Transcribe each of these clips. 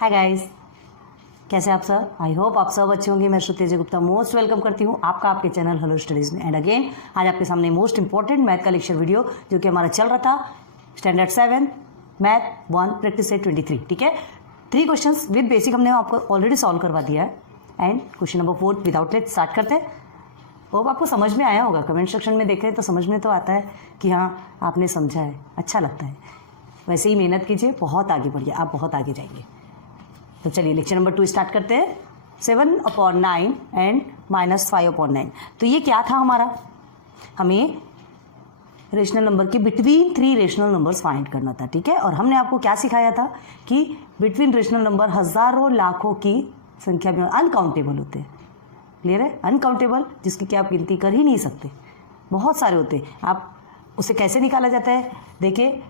Hi guys, कैसे आप सब? आई होप आप सब अच्छे होंगे। मैं श्रुति अजय गुप्ता मोस्ट वेलकम करती हूँ आपका आपके चैनल हेलो स्टडीज़ में। एंड अगेन आज आपके सामने मोस्ट इंपॉर्टेंट मैथ का लेक्चर वीडियो जो कि हमारा चल रहा था स्टैंडर्ड 7 मैथ 1 प्रैक्टिस सेट 23। ठीक है, 3 क्वेश्चंस विद बेसिक हमने आपको ऑलरेडी सॉल्व करवा दिया है। And question number 4 without let start करते हैं। होप आपको समझ में आया होगा। कमेंट सेक्शन में देखें तो समझ में तो आता है कि हाँ आपने समझा है, अच्छा लगता है। वैसे ही मेहनत कीजिए, बहुत आगे बढ़िए, आप बहुत आगे जाएंगे। तो चलिए लेक्चर नंबर 2 स्टार्ट करते हैं। 7/9 एंड -5/9। तो ये क्या था हमारा? हमें रेशनल नंबर के बिटवीन 3 रेशनल नंबर्स फाइंड करना था। ठीक है, और हमने आपको क्या सिखाया था कि बिटवीन रेशनल नंबर हज़ारों लाखों की संख्या में अनकाउंटेबल होते हैं। क्लियर है? अनकाउंटेबल, जिसकी कि आप गिनती कर ही नहीं सकते, बहुत सारे होते हैं। आप उसे कैसे निकाला जाता है? देखिए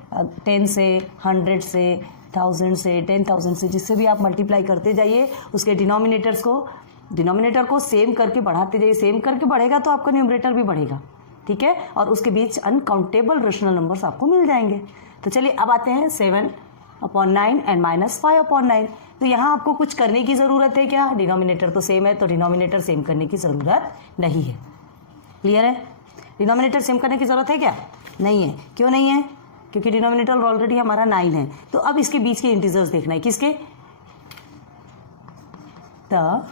10 से, 100 से, 1000 से, 10,000 से, जिससे भी आप मल्टीप्लाई करते जाइए उसके डिनोमिनेटर को सेम करके बढ़ाते जाइए। सेम करके बढ़ेगा तो आपका न्यूमरेटर भी बढ़ेगा। ठीक है, और उसके बीच अनकाउंटेबल रेशनल नंबर्स आपको मिल जाएंगे। तो चलिए अब आते हैं 7/9 एंड -5/9। तो यहाँ आपको कुछ करने की ज़रूरत है क्या? डिनोमिनेटर तो सेम है, तो डिनोमिनेटर सेम करने की ज़रूरत नहीं है। क्लियर है? डिनोमिनेटर सेम करने की ज़रूरत है क्या? नहीं है। क्यों नहीं है? क्योंकि डिनोमिनेटर ऑलरेडी हमारा 9 है। तो अब इसके बीच के इंटीजर्स देखना है। किसके? The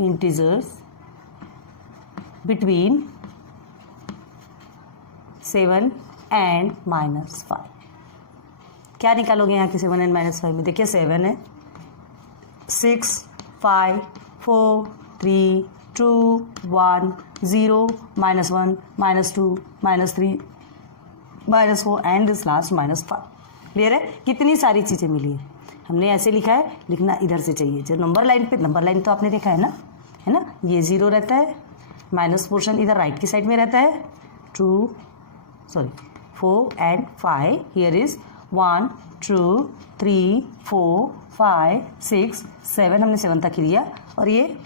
integers between 7 and -5। क्या निकालोगे यहाँ के 7 एंड -5 में? देखिए 7 है, 6, 5, 4, 3, 2, 1, 0, -1, -2, -3, -4 एंड दिस लास्ट -5। क्लियर है? कितनी सारी चीज़ें मिली है। हमने ऐसे लिखा है, लिखना इधर से चाहिए। जो नंबर लाइन तो आपने देखा है ना, ये 0 रहता है, माइनस पोर्शन इधर राइट की साइड में रहता है। 4 एंड 5 हियर इज 1, 2, 3, 4, 5, 6, 7। हमने 7 तक ही दिया और ये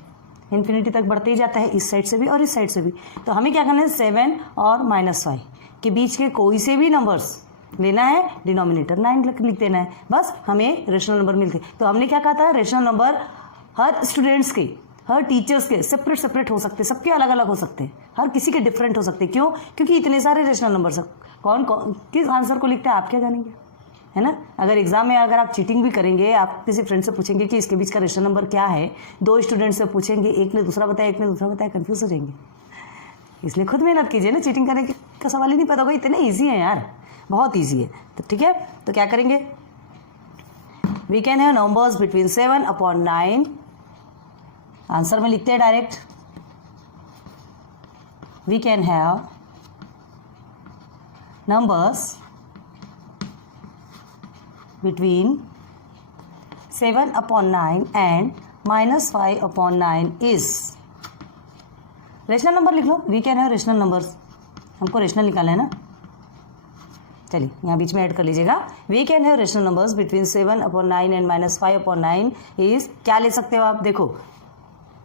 इन्फिनिटी तक बढ़ते ही जाता है, इस साइड से भी और इस साइड से भी। तो हमें क्या करना है? 7 और -5 के बीच के कोई से भी नंबर्स लेना है, डिनोमिनेटर 9 लिख देना है। बस हमें रेशनल नंबर मिलते। तो हमने क्या कहा था? रेशनल नंबर हर स्टूडेंट्स के, हर टीचर्स के सेपरेट हो सकते हैं, सबके अलग अलग हो सकते हैं, हर किसी के डिफरेंट हो सकते हैं। क्यों? क्योंकि इतने सारे रेशनल नंबर्स, कौन किस आंसर को लिखता है आप क्या जानेंगे, है ना। अगर एग्जाम में अगर आप चीटिंग भी करेंगे, आप किसी फ्रेंड से पूछेंगे कि इसके बीच का रेशनल नंबर क्या है, 2 स्टूडेंट से पूछेंगे, एक ने दूसरा बताया, एक ने दूसरा बताया, कंफ्यूज हो जाएंगे। इसलिए खुद मेहनत कीजिए ना, चीटिंग करने का सवाल ही नहीं पता होगा। इतने ईजी है यार, बहुत ईजी है। तो ठीक है, तो क्या करेंगे? We can have numbers between 7/9। Answer में लिखते हैं direct. We can have numbers between 7/9 and -5/9 is। Rational number लिख लो। We can have rational numbers, हमको रेशनल निकालना है ना। चलिए यहाँ बीच में ऐड कर लीजिएगा। We can have rational numbers between 7/9 and -5/9 is. क्या ले सकते हो आप? देखो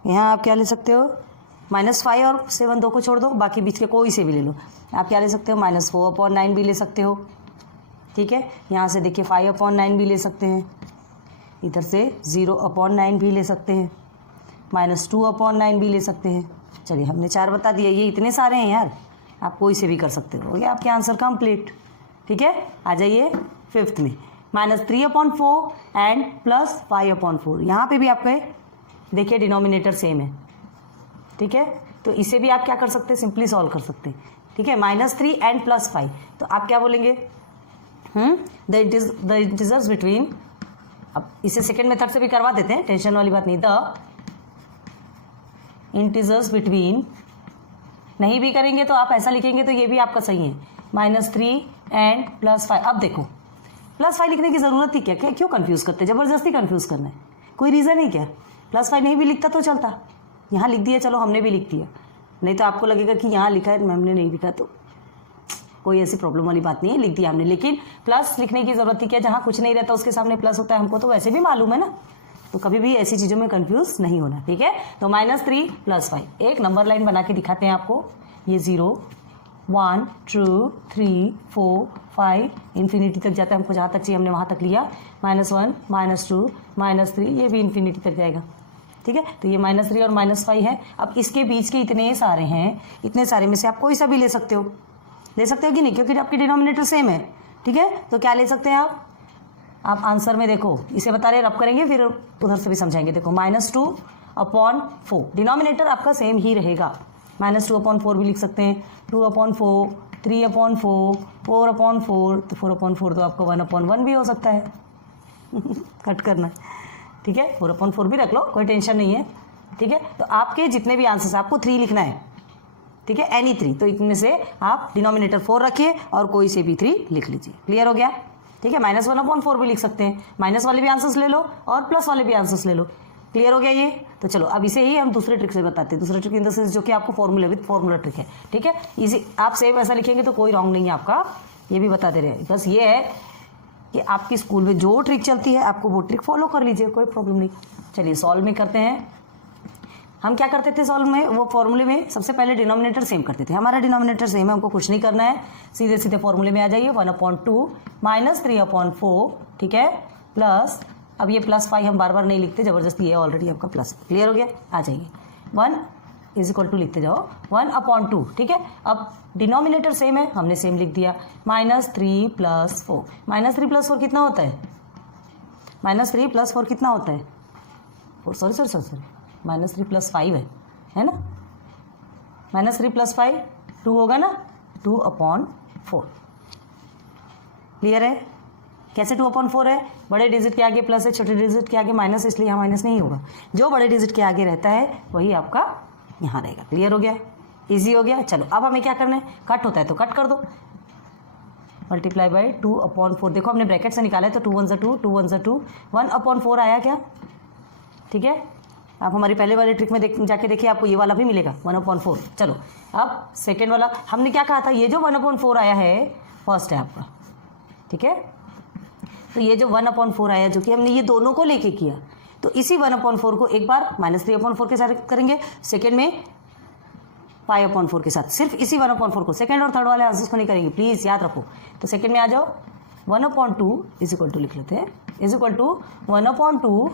यहाँ आप क्या ले सकते हो? -5 और 7 दो को छोड़ दो, बाकी बीच के कोई से भी ले लो। आप क्या ले सकते हो? -4/9 भी ले सकते हो। ठीक है, यहाँ से देखिए 5/9 भी ले सकते हैं, इधर से 0/9 भी ले सकते हैं, -2/9 भी ले सकते हैं। चलिए हमने 4 बता दिए। ये इतने सारे हैं यार, आप कोई से भी कर सकते हो। ये आपके आंसर कंप्लीट। ठीक है, आ जाइए 5th में, -3/4 एंड +5/4। यहाँ पे भी आपके देखिए डिनोमिनेटर सेम है। ठीक है, तो इसे भी आप क्या कर सकते हैं? सिंपली सॉल्व कर सकते हैं। ठीक है, -3 एंड +5। तो आप क्या बोलेंगे? The integers between. अब इसे सेकेंड मेथड से भी करवा देते हैं, टेंशन वाली बात नहीं। द इंटीजर्स बिटवीन, नहीं भी करेंगे तो आप ऐसा लिखेंगे तो ये भी आपका सही है, -3 एंड +5। अब देखो +5 लिखने की ज़रूरत ही क्या? क्यों कंफ्यूज करते? ज़बरदस्ती कंफ्यूज करना है, कोई रीज़न ही क्या? +5 नहीं भी लिखता तो चलता, यहाँ लिख दिया, चलो हमने भी लिख दिया। नहीं तो आपको लगेगा कि यहाँ लिखा है, मैम ने नहीं लिखा, तो कोई ऐसी प्रॉब्लम वाली बात नहीं है, लिख दिया हमने। लेकिन प्लस लिखने की ज़रूरत ही क्या? जहाँ कुछ नहीं रहता उसके सामने प्लस होता है, हमको तो वैसे भी मालूम है ना। तो कभी भी ऐसी चीज़ों में कंफ्यूज नहीं होना। ठीक है, तो -3 + 5 एक नंबर लाइन बना के दिखाते हैं आपको। ये 0, 1 2 3 4 5 इन्फिनिटी तक जाता है, हमको जहाँ तक चाहिए हमने वहाँ तक लिया। -1 -2 -3 ये भी इन्फिनिटी तक जाएगा, ठीक है। तो ये -3 और -5 है। अब इसके बीच के इतने सारे हैं, इतने सारे में से आप कोई सा भी ले सकते हो कि नहीं, क्योंकि आपकी डिनोमिनेटर सेम है, ठीक है। तो क्या ले सकते हैं आप आंसर में देखो, इसे बता रहे रब करेंगे फिर उधर से भी समझाएंगे। देखो -2/4 डिनोमिनेटर आपका सेम ही रहेगा। -2/4 भी लिख सकते हैं, 2/4 3/4 4/4 तो 4/4 तो आपको 1/1 भी हो सकता है कट करना, ठीक है। 4/4 भी रख लो, कोई टेंशन नहीं है, ठीक है। तो आपके जितने भी आंसर्स आपको 3 लिखना है, ठीक है, एनी 3। तो इनमें से आप डिनोमिनेटर 4 रखिए और कोई से भी 3 लिख लीजिए। क्लियर हो गया, ठीक है। -1/4 भी लिख सकते हैं, माइनस वाले भी आंसर्स ले लो और प्लस वाले भी आंसर्स ले लो। क्लियर हो गया ये। तो चलो अब इसे ही हम दूसरे ट्रिक से बताते हैं। दूसरे ट्रिक इन द सेंस जो कि आपको फॉर्मूला विद फॉर्मूला ट्रिक है, ठीक है। इजी, आप सेम ऐसा लिखेंगे तो कोई रॉन्ग नहीं है आपका, ये भी बता दे रहे हैं। बस ये है कि आपकी स्कूल में जो ट्रिक चलती है आपको वो ट्रिक फॉलो कर लीजिए, कोई प्रॉब्लम नहीं। चलिए सॉल्व में करते हैं। हम क्या करते थे सॉल्व में, वो फॉर्मूले में सबसे पहले डिनोमिनेटर सेम करते थे। हमारा डिनोमिनेटर सेम है, हमको कुछ नहीं करना है, सीधे सीधे फॉर्मूले में आ जाइए। 1/2 -3/4, ठीक है, प्लस, अब ये +5 हम बार बार नहीं लिखते जबरदस्ती, ये ऑलरेडी आपका प्लस। क्लियर हो गया, आ जाइए 1 = लिखते जाओ 1/2, ठीक है। अब डिनोमिनेटर सेम है, हमने सेम लिख दिया। -3 + 4, -3 + 4 कितना होता है, -3 + 4 कितना होता है, सॉरी -3 + 5 है ना, -3 + 5 2 होगा ना, 2/4। क्लियर है। कैसे 2/4 है, बड़े डिजिट के आगे प्लस है, छोटे डिजिट के आगे माइनस, इसलिए यहाँ माइनस नहीं होगा। जो बड़े डिजिट के आगे रहता है वही आपका यहाँ रहेगा। क्लियर हो गया, इजी हो गया। चलो अब हमें क्या करना है, कट होता है तो कट कर दो, मल्टीप्लाई बाई 2/4। देखो हमने ब्रैकेट से निकाला है तो 2 1 2 2 1 2 1/4 आया क्या, ठीक है। आप हमारी पहले वाले ट्रिक में जाके देखिए, आपको ये वाला भी मिलेगा 1/4। चलो अब सेकेंड वाला, हमने क्या कहा था, ये जो 1/4 आया है फर्स्ट है आपका, ठीक है। तो ये जो 1/4 आया जो कि हमने ये दोनों को लेके किया, तो इसी 1/4 को एक बार -3/4 के साथ करेंगे, सेकेंड में 5/4 के साथ, सिर्फ इसी 1/4 को, सेकेंड और थर्ड वाले आंसर्स को नहीं करेंगे, प्लीज़ याद रखो। तो सेकेंड में आ जाओ, 1/2 = लिख लेते हैं, =1/2,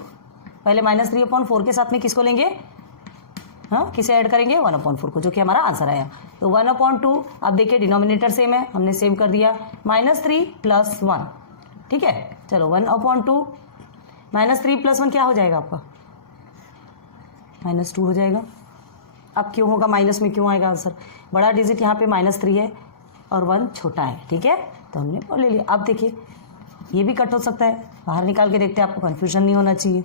पहले -3/4 के साथ में किसको लेंगे, हाँ किसे ऐड करेंगे, 1/4 को, जो कि हमारा आंसर आया। तो 1/2, अब देखिए डिनोमिनेटर सेम है, हमने सेम कर दिया, -3 + 1, ठीक है। चलो 1/2 -3 + 1 क्या हो जाएगा आपका, -2 हो जाएगा। अब क्यों होगा, माइनस में क्यों आएगा आंसर, बड़ा डिजिट यहाँ पे -3 है और 1 छोटा है, ठीक है, तो हमने वो ले लिया। अब देखिए ये भी कट हो सकता है, बाहर निकाल के देखते हैं, आपको कन्फ्यूजन नहीं होना चाहिए।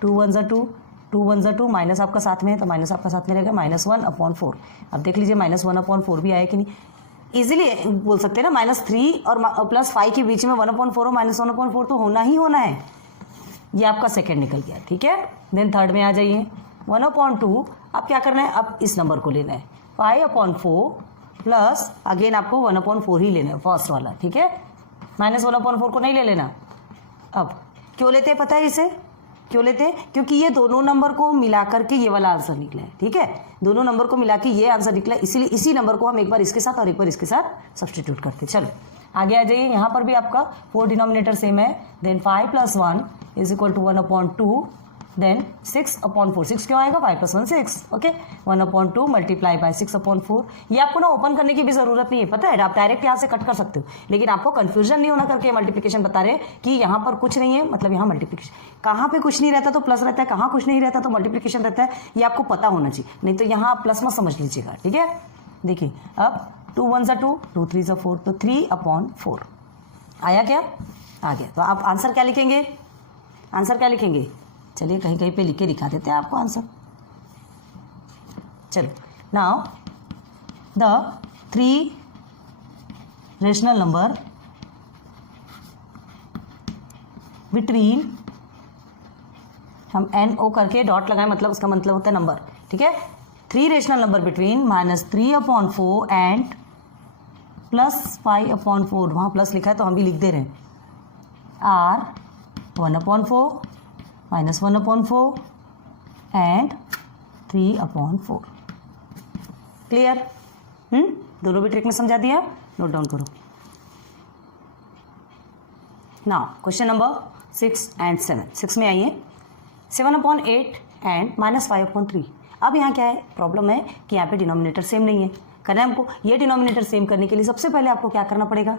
2 1 2 2 1 2, माइनस आपका साथ में है तो माइनस आपका साथ में रहेगा, -1/4। अब देख लीजिए -1/4 भी आया कि नहीं, इजीली बोल सकते हैं ना, -3 और +5 के बीच में 1/4 और -1/4 तो होना ही होना है। ये आपका सेकेंड निकल गया, ठीक है। देन थर्ड में आ जाइए, 1/2, अब क्या करना है, अब इस नंबर को लेना है 5/4 प्लस अगेन आपको 1/4 ही लेना है, फर्स्ट वाला, ठीक है, -1/4 को नहीं ले लेना। अब क्यों लेते हैं पता है इसे, क्यों लेते हैं, क्योंकि ये दोनों नंबर को मिला करके ये वाला आंसर निकला है, ठीक है, दोनों नंबर को मिला के ये आंसर निकला, इसीलिए इसी नंबर को हम एक बार इसके साथ और एक बार इसके साथ सब्सटीट्यूट करते हैं। चलो आगे आ जाइए, यहाँ पर भी आपका 4 डिनोमिनेटर सेम है। देन 5 + 1 = 1/2, देन 6/4, 6 क्यों आएगा, 5 + 1 6, ओके, 1/2 मल्टीप्लाई बाय 6/4। ये आपको ना ओपन करने की भी जरूरत नहीं है, पता है, आप डायरेक्ट यहाँ से कट कर सकते हो, लेकिन आपको कंफ्यूजन नहीं होना करके मल्टीप्लिकेशन बता रहे हैं कि यहाँ पर कुछ नहीं है, मतलब यहाँ मल्टीप्लिकेशन, कहाँ पे कुछ नहीं रहता तो प्लस रहता है, कहाँ कुछ नहीं रहता तो मल्टीप्लिकेशन रहता है, ये आपको पता होना चाहिए, नहीं तो यहाँ आप प्लस मत समझ लीजिएगा, ठीक है। देखिए अब 2 1 2 2 3 4, तो 3/4 आया क्या, आ गया। तो आप आंसर क्या लिखेंगे, आंसर क्या लिखेंगे, चलिए कहीं कहीं पे लिख के दिखा देते हैं आपको आंसर। चलो now the 3 rational number between, हम NO करके डॉट लगाएं, मतलब उसका मतलब होता है नंबर, ठीक है। 3 रेशनल नंबर बिटवीन -3/4 एंड +5/4, वहाँ प्लस लिखा है तो हम भी लिख दे रहे हैं, आर 1/4 -1/4 एंड 3/4। क्लियर, दोनों भी ट्रिक में समझा दिया, नोट डाउन करो। Now question number 6 and 7। 6 में आइए, 7/8 एंड -5/3। अब यहाँ क्या है, प्रॉब्लम है कि यहाँ पे डिनोमिनेटर सेम नहीं है। करना है हमको, ये डिनोमिनेटर सेम करने के लिए सबसे पहले आपको क्या करना पड़ेगा,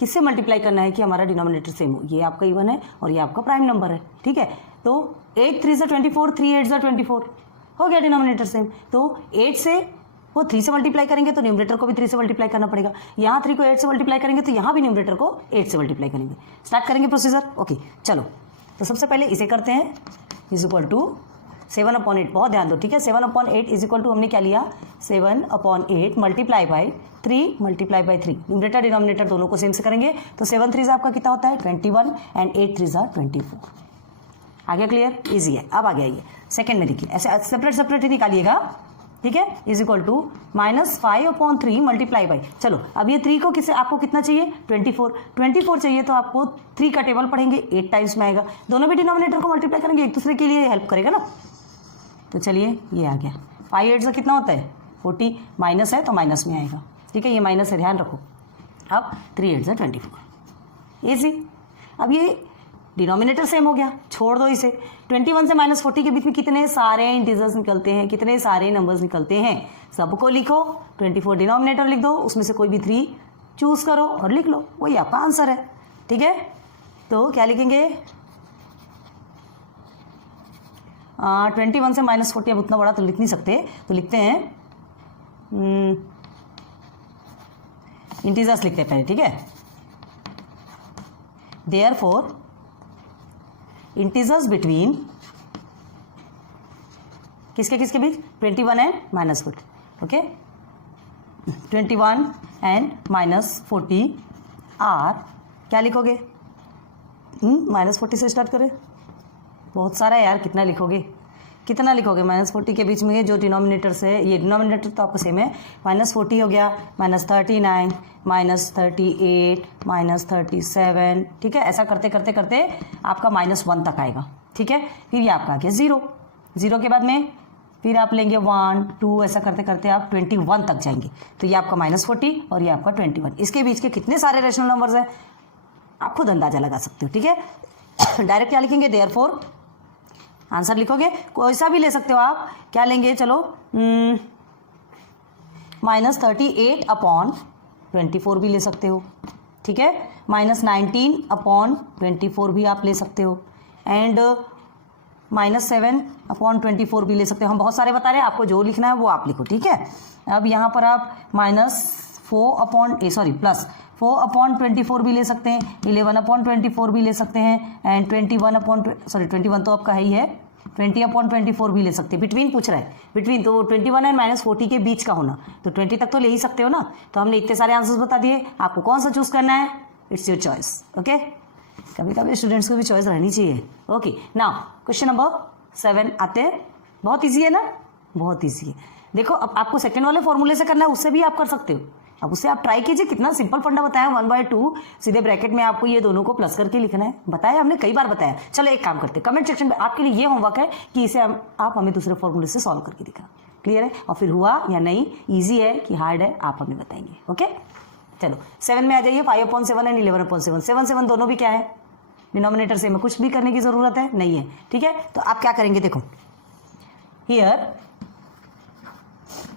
किससे मल्टीप्लाई करना है कि हमारा डिनोमिनेटर सेम हो। ये आपका इवन है और ये आपका प्राइम नंबर है, ठीक है। तो 8 3 ज़ा 24, 3 8 ज़ा 24, हो गया डिनोमिनेटर सेम। तो 8 से वो 3 से मल्टीप्लाई करेंगे तो न्यूमरेटर को भी 3 से मल्टीप्लाई करना पड़ेगा। यहाँ 3 को 8 से मल्टीप्लाई करेंगे तो यहाँ भी न्यूमरेटर को 8 से मल्टीप्लाई करेंगे। स्टार्ट करेंगे प्रोसीजर, ओके चलो। तो सबसे पहले इसे करते हैं, इज इक्वल टू 7/8। बहुत ध्यान दो, ठीक है। 7/8 इज इक्वल टू हमने क्या लिया, 7/8 multiply by 3 multiply by 3। Numerator denominator दोनों को सेम से करेंगे तो 7 3 आपका कितना होता है 21 एंड 8 3 24। आ गया क्लियर, इजी है। अब आ गया ये सेकंड में, देखिए ऐसे सेपरेट सेपरेट ही निकालिएगा, ठीक है। Is equal to -5/3 multiply by, चलो अब ये 3 को किसे आपको कितना चाहिए 24 चाहिए तो आपको 3 का टेबल पढ़ेंगे, 8 टाइम्स में आएगा। दोनों भी डिनोमिनेटर को मल्टीप्लाई करेंगे, एक दूसरे के लिए हेल्प करेगा ना। तो चलिए ये आ गया, 5 8 से कितना होता है 40, माइनस है तो माइनस में आएगा, ठीक है। ये माइनस है, ध्यान रखो। अब 3 8 से 24, ईजी। अब ये डिनोमिनेटर सेम हो गया, छोड़ दो इसे। 21 से -40 के बीच में कितने सारे इंटीजर्स निकलते हैं, कितने सारे नंबर्स निकलते हैं, सबको लिखो। 24 डिनोमिनेटर लिख दो, उसमें से कोई भी 3 चूज करो और लिख लो, वही आपका आंसर है, ठीक है। तो क्या लिखेंगे, 21 से -40, अब उतना बड़ा तो लिख नहीं सकते, तो लिखते हैं इंटीजर्स लिखते हैं पहले, ठीक है। देयरफॉर इंटीजर्स बिटवीन किसके किसके बीच 21 एंड -40, ओके। 21 एंड -40 आर, क्या लिखोगे, -40 से स्टार्ट करें, बहुत सारा है यार, कितना लिखोगे -40 के बीच में जो डिनोमिनेटर्स है, ये डिनोमिनेटर तो आपका सेम है। -40 हो गया, -39, -38, -37, ठीक है। ऐसा करते करते करते आपका -1 तक आएगा, ठीक है। फिर ये आपका आ गया 0 के बाद में फिर आप लेंगे 1 2, ऐसा करते करते आप 21 तक जाएंगे। तो ये आपका -40 और ये आपका 21, इसके बीच के कितने सारे रेशनल नंबर्स हैं आप खुद अंदाजा लगा सकते हो, ठीक है। डायरेक्ट क्या लिखेंगे, देयरफॉर आंसर लिखोगे, कोई सा भी ले सकते हो आप। क्या लेंगे, चलो -38/24 भी ले सकते हो, ठीक है। -19/24 भी आप ले सकते हो एंड -7/24 भी ले सकते हो। हम बहुत सारे बता रहे हैं, आपको जो लिखना है वो आप लिखो, ठीक है। अब यहाँ पर आप +4/24 भी ले सकते हैं, 11/24 भी ले सकते हैं एंड 21 तो आपका है ही है, 20/24 भी ले सकते हैं। बिटवीन पूछ रहा है, बिटवीन तो 21 एंड -40 के बीच का होना, तो 20 तक तो ले ही सकते हो ना। तो हमने इतने सारे आंसर्स बता दिए, आपको कौन सा चूज करना है, इट्स योर चॉइस, ओके। कभी कभी स्टूडेंट्स को भी चॉइस रहनी चाहिए, ओके। नाउ क्वेश्चन नंबर 7 आते हैं, बहुत ईजी है ना, बहुत ईजी है। देखो अब आपको सेकेंड वाले फॉर्मूले से करना है, उससे भी आप कर सकते हो। अब उससे आप ट्राई कीजिए, कितना सिंपल फंडा बताया, 1/2 सीधे ब्रैकेट में आपको ये दोनों को प्लस करके लिखना है, बताया हमने कई बार बताया। चलो एक काम करते हैं, कमेंट सेक्शन में आपके लिए ये होमवर्क है कि इसे आप हमें दूसरे फॉर्मूले से सॉल्व करके दिखा, क्लियर है। और फिर हुआ या नहीं, ईजी है कि हार्ड है, आप हमें बताएंगे, ओके। चलो 7 में आ जाइए, 5/7 एंड 11/7। 7 7 दोनों भी क्या है, डिनोमिनेटर सेम है, कुछ भी करने की जरूरत है नहीं है, ठीक है। तो आप क्या करेंगे, देखो हियर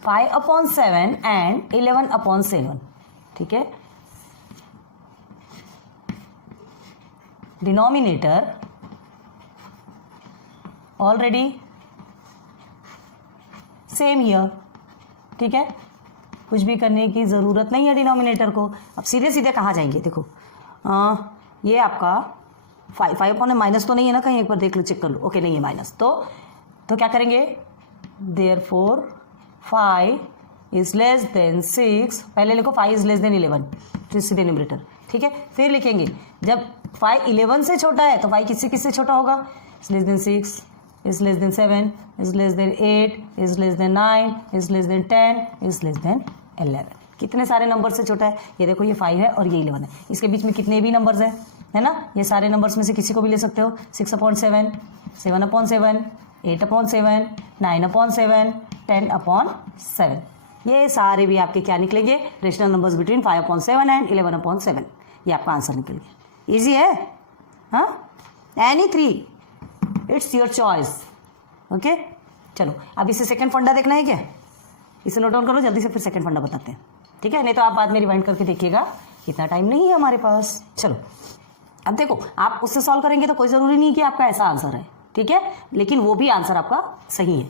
5/7 एंड 11/7, ठीक है। डिनोमिनेटर ऑलरेडी सेम हियर, ठीक है। कुछ भी करने की ज़रूरत नहीं है डिनोमिनेटर को। अब सीधे सीधे कहाँ जाएंगे, देखो ये आपका 5 माइनस तो नहीं है ना, कहीं एक बार देख लो, चेक कर लो, ओके नहीं है माइनस, तो क्या करेंगे, देयरफॉर 5 इज लेस देन 6, पहले लिखो 5 इज लेस देन 11, तो सीधे न्यूमरेटर, ठीक है। फिर लिखेंगे जब 5 11 से छोटा है तो 5 किससे छोटा होगा, is less than 6, is less than 7, is less than 8, is less than 9, is less than 10, is less than 11। कितने सारे नंबर से छोटा है, ये देखो ये 5 है और ये 11 है, इसके बीच में कितने भी नंबर्स है ना, ये सारे नंबर्स में से किसी को भी ले सकते हो। 6/7, 7/7, 8/7, 9/7, 10/7, ये सारे भी आपके क्या निकलेंगे, रेशनल नंबर्स बिटवीन 5/7 एंड 11/7। ये आपका आंसर निकल गया। ईजी है, हाँ, any 3, it's your choice. Okay, चलो अब इसे सेकंड फंडा देखना है क्या, इसे नोट डाउन करो जल्दी से, फिर सेकंड फंडा बताते हैं, ठीक है, नहीं तो आप बाद में रिवाइंड करके देखिएगा, इतना टाइम नहीं है हमारे पास। चलो अब देखो, आप उससे सॉल्व करेंगे तो कोई ज़रूरी नहीं कि आपका ऐसा आंसर है, ठीक है, लेकिन वो भी आंसर आपका सही है।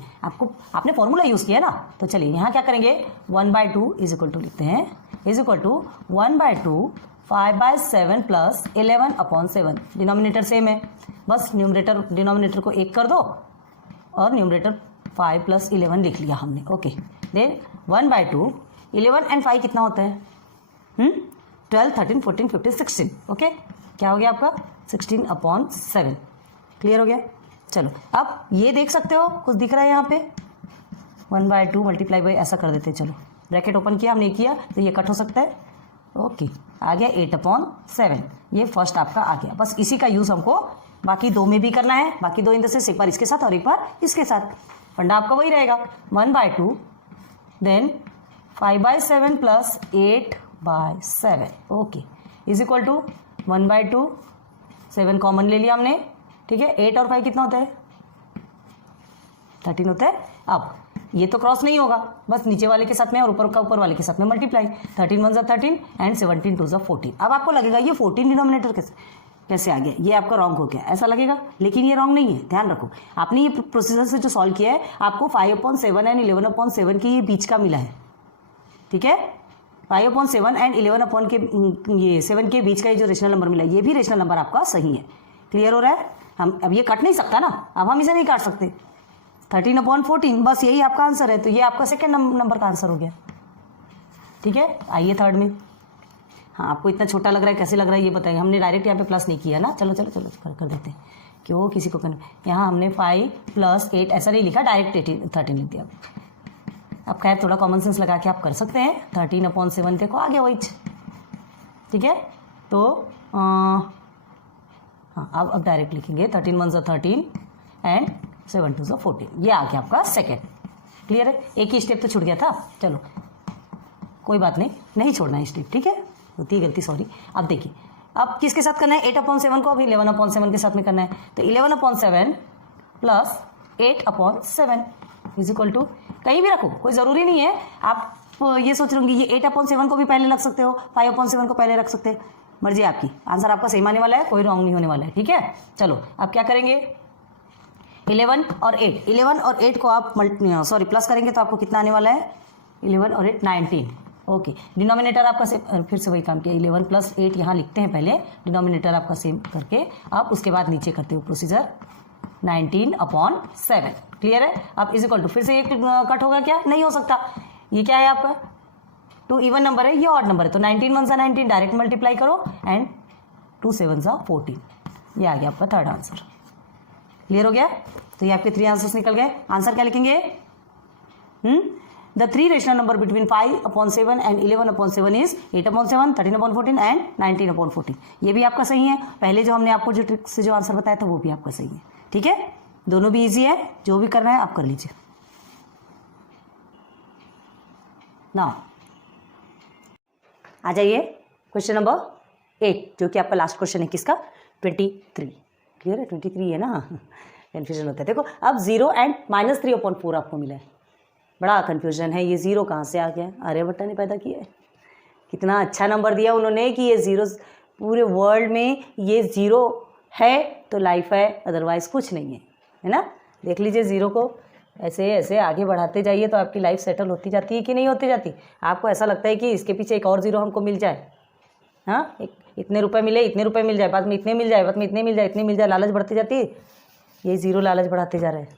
आपने फॉर्मूला यूज़ किया ना, तो चलिए यहाँ क्या करेंगे, 1/2 इज इक्वल टू लिखते हैं, is equal to 1/2 5/7 plus 11/7। Denominator same है, बस न्यूमरेटर डिनोमिनेटर को 1 कर दो और न्यूमरेटर 5 + 11 लिख लिया हमने। ओके, देन 1/2 11 एंड 5 कितना होता है, 12 13 14 15 16। ओके, क्या हो गया आपका 16/7। क्लियर हो गया। चलो अब ये देख सकते हो, कुछ दिख रहा है यहाँ पे, 1/2 मल्टीप्लाई बाई ऐसा कर देते हैं। चलो ब्रैकेट ओपन किया, हमने किया तो ये कट हो सकता है। ओके, आ गया 8/7, ये फर्स्ट आपका आ गया। बस इसी का यूज़ हमको बाकी दो में भी करना है, बाकी दो इन द सेंस, एक बार इसके साथ और एक बार इसके साथ। फंडा आपका वही रहेगा, 1/2 then 5/7 plus 8/7। Okay, is equal to 1/2, 7 common ले लिया हमने, ठीक है, 8 और 5 कितना होता है, 13 होता है। अब ये तो क्रॉस नहीं होगा, बस नीचे वाले के साथ में और ऊपर का ऊपर वाले के साथ में मल्टीप्लाई, 13 × 13 एंड 17 × 14। अब आपको लगेगा ये 14 डिनोमिनेटर कैसे आ गया, ये आपका रॉन्ग हो गया, ऐसा लगेगा, लेकिन ये रॉन्ग नहीं है। ध्यान रखो, आपने ये प्रोसीजर से जो सॉल्व किया है, आपको 5/7 एंड 11/7 की ये बीच का मिला है, ठीक है, 5/7 एंड 11 के ये 7 के बीच का ये जो रेशनल नंबर मिला है, ये भी रेशनल नंबर आपका सही है। क्लियर हो रहा है। हम अब ये कट नहीं सकता ना, अब हम इसे नहीं काट सकते। 13/14 बस यही आपका आंसर है, तो ये आपका सेकेंड नंबर का आंसर हो गया, ठीक है। आइए थर्ड में। हाँ, आपको इतना छोटा लग रहा है, कैसे लग रहा है ये बताइए। हमने डायरेक्ट यहाँ पे प्लस नहीं किया ना, चलो चलो चलो कर देते हैं, क्यों किसी को करना। यहाँ हमने 5 + 8 ऐसा नहीं लिखा, डायरेक्ट 13 लिख दिया। अब खैर थोड़ा कॉमन सेंस लगा के आप कर सकते हैं। 13/7 देखो आ गया वही, ठीक है। तो हाँ, अब डायरेक्ट लिखेंगे 13 × 13 एंड 7 × 14, ये आ गया आपका सेकेंड। क्लियर है, एक ही स्टेप तो छूट गया था, चलो कोई बात नहीं, नहीं छोड़ना है स्टेप, ठीक है, होती है गलती, सॉरी। अब देखिए, अब किसके साथ करना है, 8/7 को, अभी 11/7 के साथ में करना है, तो 11/7 प्लस 8/7 इज इक्वल टू, कहीं भी रखो, कोई ज़रूरी नहीं है। आप ये सोच रहे होंगे ये 8/7 को भी पहले रख सकते हो, 5/7 को पहले रख सकते हैं, मर्जी आपकी। आंसर आपका सही आने वाला है, कोई रॉन्ग नहीं होने वाला है, ठीक है। चलो अब क्या करेंगे, 11 और 8 को आप प्लस करेंगे तो आपको कितना आने वाला है, 11 और 8 19। ओके, डिनोमिनेटर आपका सेम, फिर से वही काम किया, 11 + 8 यहाँ लिखते हैं पहले, डिनोमिनेटर आपका सेम करके आप उसके बाद नीचे करते हो प्रोसीजर, 19/7। क्लियर है। अब इज इक्वल टू, फिर से ये कट होगा क्या, नहीं हो सकता, ये क्या है आपका 2 इवन नंबर है, ये ऑड नंबर है, तो 19 × 19 डायरेक्ट मल्टीप्लाई करो एंड 2 7 × 14, ये आ गया आपका थर्ड आंसर। क्लियर हो गया। तो ये आपके 3 आंसर्स निकल गए। आंसर क्या लिखेंगे, the 3 rational number between 5/7 and 11/7 is 8/7, 13/14 and 19/14। ये भी आपका सही है। पहले जो हमने आपको जो ट्रिक से जो आंसर बताया था वो भी आपका सही है, ठीक है। दोनों भी इजी है, जो भी करना है आप कर लीजिए ना। आ जाइए क्वेश्चन नंबर 8, जो कि आपका लास्ट क्वेश्चन है, किसका, 23। क्लियर है, 23 है ना, कन्फ्यूजन होता है। देखो अब 0 एंड -3/4 आपको मिला है, बड़ा कन्फ्यूजन है, ये 0 कहाँ से आ गया, आर्यभट्ट ने पैदा किया है। कितना अच्छा नंबर दिया उन्होंने कि ये 0 पूरे वर्ल्ड में ये 0 है तो लाइफ है, अदरवाइज कुछ नहीं है ना। देख लीजिए 0 को ऐसे ऐसे आगे बढ़ाते जाइए तो आपकी लाइफ सेटल होती जाती है कि नहीं होती जाती। आपको ऐसा लगता है कि इसके पीछे एक और 0 हमको मिल जाए, हाँ, इतने रुपए मिले, इतने रुपए मिल जाए, बाद में इतने मिल जाए, बाद में इतने मिल जाए, इतने मिल जाए, लालच बढ़ती जाती है। यही 0 लालच बढ़ाते जा रहे हैं।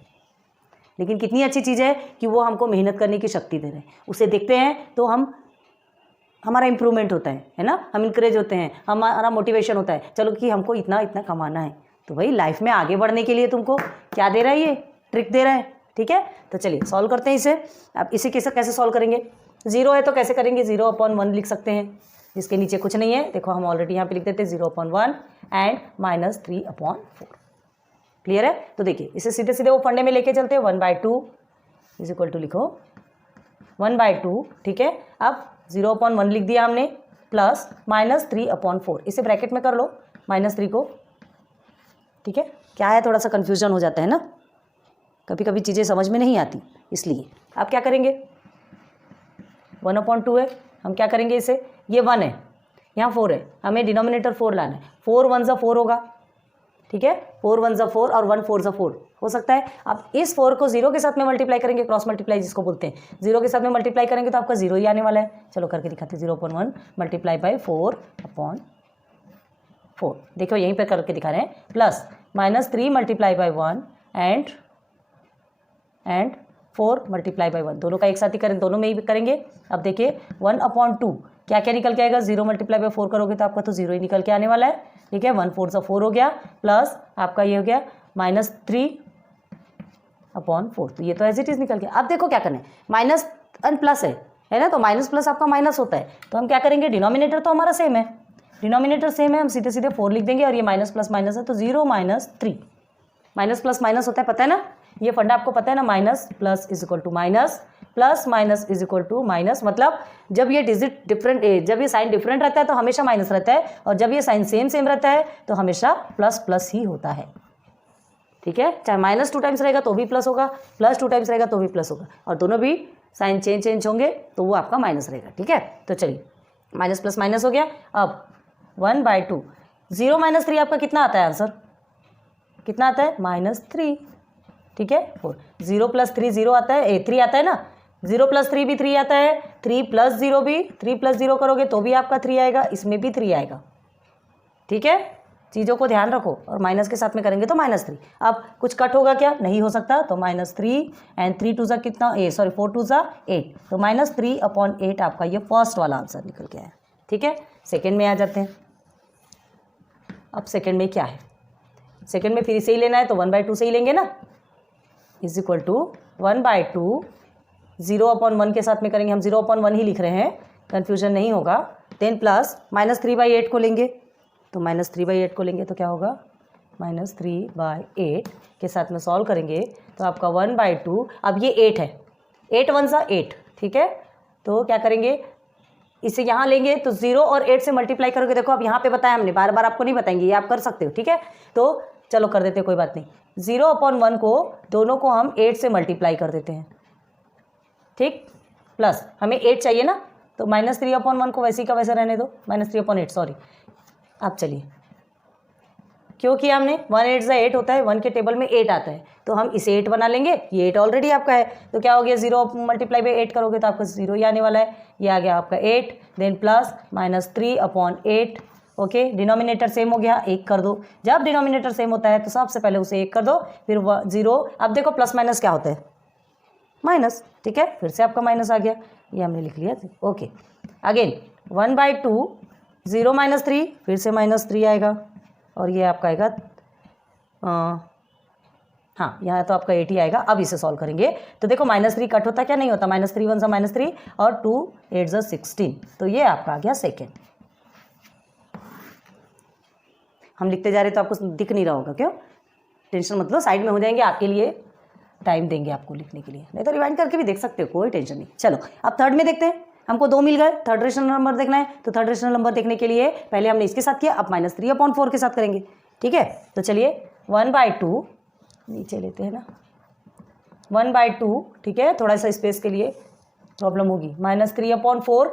लेकिन कितनी अच्छी चीज़ है कि वो हमको मेहनत करने की शक्ति दे रहे हैं। उसे देखते हैं तो हमारा इम्प्रूवमेंट होता है ना, हम इंकरेज होते हैं, हमारा मोटिवेशन होता है, चलो कि हमको इतना इतना कमाना है। तो भाई लाइफ में आगे बढ़ने के लिए तुमको क्या दे रहा है, ये ट्रिक दे रहा है, ठीक है। तो चलिए सॉल्व करते हैं इसे। अब इसे कैसे सॉल्व करेंगे, 0 है तो कैसे करेंगे, 0/1 लिख सकते हैं, जिसके नीचे कुछ नहीं है। देखो हम ऑलरेडी यहाँ पे लिख देते हैं 0/1 एंड -3/4। क्लियर है। तो देखिए इसे सीधे सीधे वो फंडे में लेके चलते हैं, 1/2 इज इक्वल टू लिखो 1/2, ठीक है। अब 0/1 लिख दिया हमने, प्लस -3/4, इसे ब्रैकेट में कर लो -3 को, ठीक है। क्या है, थोड़ा सा कन्फ्यूजन हो जाता है ना, कभी कभी चीज़ें समझ में नहीं आती, इसलिए आप क्या करेंगे, 1/2 है, हम क्या करेंगे इसे, ये 1 है, यहाँ 4 है, हमें डिनोमिनेटर 4 लाना है, 4 1 ज़ा 4 होगा, ठीक है, 4 1 ज़ा 4 और 1 4 ज़ा 4 हो सकता है। अब इस 4 को 0 के साथ में मल्टीप्लाई करेंगे, क्रॉस मल्टीप्लाई जिसको बोलते हैं, 0 के साथ में मल्टीप्लाई करेंगे तो आपका 0 ही आने वाला है। चलो करके दिखाते हैं, 0/1 मल्टीप्लाई बाई 4/4, देखो यहीं पर करके दिखा रहे हैं, plus -3 multiply by 1 and 4 multiply by 1, दोनों का एक साथ ही करें, दोनों में ही करेंगे। अब देखिए 1/2 क्या क्या निकल के आएगा, 0 मल्टीप्लाई बाई 4 करोगे तो आपका तो 0 ही निकल के आने वाला है, ठीक है। 1 4 सा 4 हो गया, प्लस आपका ये हो गया -3/4, तो ये तो एज इट इज निकल गया। अब देखो क्या करना है, माइनस एंड प्लस है ना, तो माइनस प्लस आपका माइनस होता है, तो हम क्या करेंगे, डिनोमिनेटर तो हमारा सेम है, डिनोमिनेटर सेम है, हम सीधे सीधे 4 लिख देंगे, और ये माइनस प्लस माइनस है तो 0 -3, माइनस प्लस माइनस होता है, पता है ना, ये फंडा आपको पता है ना, minus plus is equal to minus, plus minus is equal to minus, मतलब जब ये डिजिट डिफरेंट, जब ये साइन डिफरेंट रहता है तो हमेशा माइनस रहता है, और जब ये साइन सेम सेम रहता है तो हमेशा प्लस प्लस ही होता है, ठीक है। चाहे -2 टाइम्स रहेगा तो भी प्लस होगा, +2 टाइम्स रहेगा तो भी प्लस होगा, और दोनों भी साइन चेंज होंगे तो वो आपका माइनस रहेगा, ठीक है। तो चलिए माइनस प्लस माइनस हो गया। अब 1/2, 0 -3 आपका कितना आता है आंसर, कितना आता है, -3, ठीक है। 4 0 + 3 0 आता है, 3 आता है ना, 0 + 3 भी 3 आता है, 3 + 0 भी, 3 + 0 करोगे तो भी आपका 3 आएगा, इसमें भी 3 आएगा, ठीक है। चीज़ों को ध्यान रखो, और माइनस के साथ में करेंगे तो -3। अब कुछ कट होगा क्या, नहीं हो सकता, तो -3 एंड 3 2 ज़ा कितना, 4 2 ज़ा 8, तो -3/8 आपका ये फर्स्ट वाला आंसर निकल के आया, ठीक है। सेकेंड में आ जाते हैं। अब सेकेंड में क्या है, सेकेंड में फिर से ही लेना है तो 1/2 से ही लेंगे ना, इज इक्वल टू 1/2, 0/1 के साथ में करेंगे, हम 0/1 ही लिख रहे हैं, कन्फ्यूजन नहीं होगा। देन प्लस -3/8 को लेंगे, तो -3/8 को लेंगे तो क्या होगा, -3/8 के साथ में सॉल्व करेंगे तो आपका 1/2, अब ये 8 है, 8 1 ज़ा 8, ठीक है। तो क्या करेंगे, इसे यहाँ लेंगे तो 0 और 8 से मल्टीप्लाई करोगे, देखो अब यहाँ पे बताया हमने, बार बार आपको नहीं बताएंगे, ये आप कर सकते हो, ठीक है। तो चलो कर देते हैं, कोई बात नहीं, 0/1 को दोनों को हम 8 से मल्टीप्लाई कर देते हैं, ठीक, प्लस हमें 8 चाहिए ना, तो -3/1 को वैसे ही का वैसे रहने दो, -3/8, सॉरी। अब चलिए, क्यों किया हमने, 1 8 ज़ा 8 होता है, 1 के टेबल में 8 आता है, तो हम इसे 8 बना लेंगे, ये 8 ऑलरेडी आपका है, तो क्या हो गया, 0 मल्टीप्लाई बाई 8 करोगे तो आपका 0 ही आने वाला है, ये आ गया आपका 8, then plus -3/8, okay. Denominator same हो गया, 1 कर दो, जब डिनोमिनेटर सेम होता है तो सबसे पहले उसे 1 कर दो, फिर 0, अब देखो प्लस माइनस क्या होता है, माइनस, ठीक है, फिर से आपका माइनस आ गया, ये हमने लिख लिया, ओके। अगेन 1/2, 0 -3, फिर से -3 आएगा, और ये आपका आएगा, हाँ यहाँ तो आपका 8 ही आएगा। अब इसे सॉल्व करेंगे तो देखो -3 कट होता क्या, नहीं होता, -3 1 ज़ा -3 और 2 8 ज़ा 16, तो ये आपका आ गया सेकेंड। हम लिखते जा रहे तो आपको दिख नहीं रहा होगा, क्यों, टेंशन मत लो, साइड में हो जाएंगे, आपके लिए टाइम देंगे आपको लिखने के लिए, नहीं तो रिवाइंड करके भी देख सकते हो, कोई टेंशन नहीं। चलो अब थर्ड में देखते हैं, हमको 2 मिल गए, थर्ड रेशनल नंबर देखना है, तो थर्ड रेशनल नंबर देखने के लिए पहले हमने इसके साथ किया, अब -3/4 के साथ करेंगे, ठीक है। तो चलिए 1/2 नीचे लेते हैं ना, 1/2, ठीक है, थोड़ा सा स्पेस के लिए प्रॉब्लम होगी, -3/4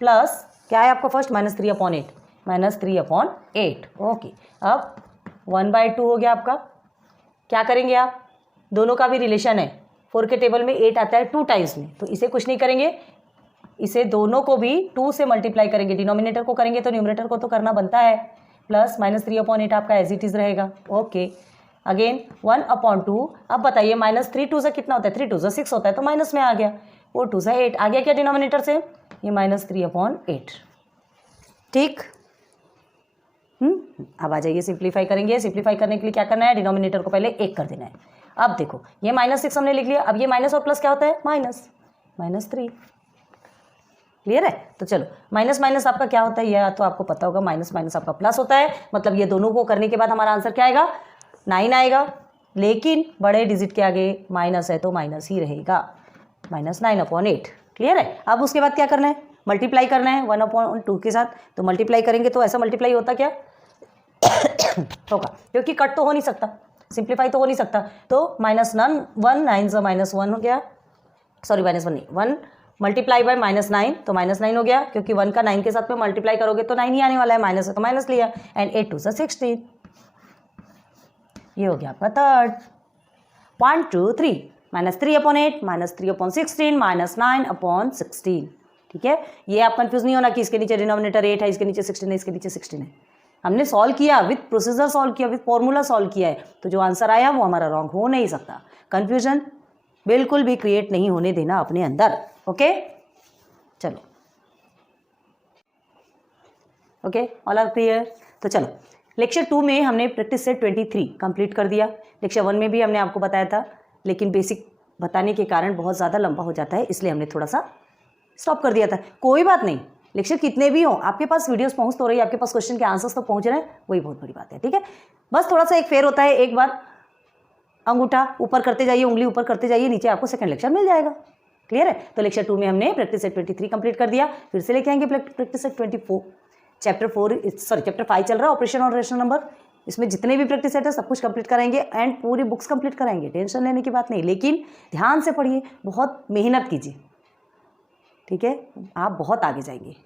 प्लस क्या है आपका फर्स्ट, -3/8, -3/8, ओके। अब 1/2 हो गया आपका, क्या करेंगे आप, दोनों का भी रिलेशन है, 4 के टेबल में 8 आता है 2 टाइम्स में, तो इसे कुछ नहीं करेंगे, इसे दोनों को भी 2 से मल्टीप्लाई करेंगे, डिनोमिनेटर को करेंगे तो न्यूमरेटर को तो करना बनता है, प्लस -3/8 आपका एज इट इज़ रहेगा, ओके। अगेन 1/2, अब बताइए -3 2 से कितना होता है, 3 2 से 6 होता है, तो माइनस में आ गया, वो 2 से 8 आ गया, क्या डिनोमिनेटर से, ये -3/8, ठीक। अब आ जाइए, सिंप्लीफाई करेंगे, सिंप्लीफाई करने के लिए क्या करना है, डिनोमिनेटर को पहले 1 कर देना है। अब देखो ये -6 हमने लिख लिया, अब ये माइनस और प्लस क्या होता है, -3, क्लियर है। तो चलो माइनस माइनस आपका क्या होता है, यह तो आपको पता होगा, माइनस माइनस आपका प्लस होता है, मतलब ये दोनों को करने के बाद हमारा आंसर क्या आएगा, 9 आएगा, लेकिन बड़े डिजिट के आगे माइनस है तो माइनस ही रहेगा, -9/8, क्लियर है। अब उसके बाद क्या करना है, मल्टीप्लाई करना है 1/2 के साथ। तो मल्टीप्लाई करेंगे तो ऐसा मल्टीप्लाई होता क्या होगा, क्योंकि कट तो हो नहीं सकता, सिंप्लीफाई तो हो नहीं सकता। तो -1 9 से -1 हो गया, सॉरी -1 नहीं, 1 मल्टीप्लाई बाय -9, तो -9 हो गया, क्योंकि 1 का 9 के साथ में मल्टीप्लाई करोगे तो 9 ही आने वाला है, माइनस है तो माइनस लिया, एंड 8 2 16, ये हो गया आपका थर्ड। 1 2 3 -3/8 -3/16 -9/16, ठीक है। ये आप कंफ्यूज नहीं होना कि इसके नीचे डिनोमिनेटर 8 है, इसके नीचे 16 है, इसके नीचे 16 है। हमने सॉल्व किया, विथ प्रोसीजर सॉल्व किया, विथ फॉर्मूला सॉल्व किया है, तो जो आंसर आया वो हमारा रॉन्ग हो नहीं सकता। कंफ्यूजन बिल्कुल भी क्रिएट नहीं होने देना अपने अंदर। ओके, चलो, ओके, ऑल आर क्लियर। तो चलो, लेक्चर 2 में हमने प्रैक्टिस सेट 23 कंप्लीट कर दिया। लेक्चर 1 में भी हमने आपको बताया था, लेकिन बेसिक बताने के कारण बहुत ज़्यादा लंबा हो जाता है, इसलिए हमने थोड़ा सा स्टॉप कर दिया था। कोई बात नहीं, लेक्चर कितने भी हों, आपके पास वीडियोस पहुंच तो रही है, आपके पास क्वेश्चन के आंसर्स तो पहुंच रहे हैं, वही बहुत बड़ी बात है, ठीक है। बस थोड़ा सा एक फेर होता है, एक बार अंगूठा ऊपर करते जाइए, उंगली ऊपर करते जाइए, नीचे आपको सेकंड लेक्चर मिल जाएगा। क्लियर है। तो लेक्चर 2 में हमने प्रैक्टिस सेट 23 कंप्लीट कर दिया। फिर से लेके आएंगे प्रैक्टिस सेट 24, चैप्टर 5 चल रहा है, ऑपरेशन और रेशनल नंबर। इसमें जितने भी प्रैक्टिस सेट है सब कुछ कंप्लीट कराएंगे, एंड पूरी बुक्स कंप्लीट कराएंगे, टेंशन लेने की बात नहीं। लेकिन ध्यान से पढ़िए, बहुत मेहनत कीजिए, ठीक है, आप बहुत आगे जाएंगे,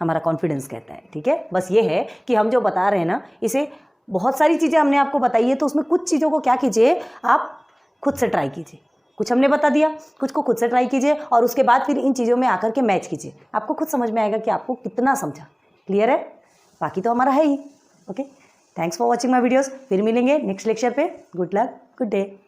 हमारा कॉन्फिडेंस कहता है, ठीक है। बस ये है कि हम जो बता रहे हैं ना, इसे बहुत सारी चीज़ें हमने आपको बताई है, तो उसमें कुछ चीज़ों को क्या कीजिए, आप खुद से ट्राई कीजिए। कुछ हमने बता दिया, कुछ को खुद से ट्राई कीजिए, और उसके बाद फिर इन चीज़ों में आकर के मैच कीजिए, आपको खुद समझ में आएगा कि आपको कितना समझा। क्लियर है, बाकी तो हमारा है ही। Okay, thanks for watching my videos. फिर मिलेंगे नेक्स्ट लेक्चर पे। Good luck, good day.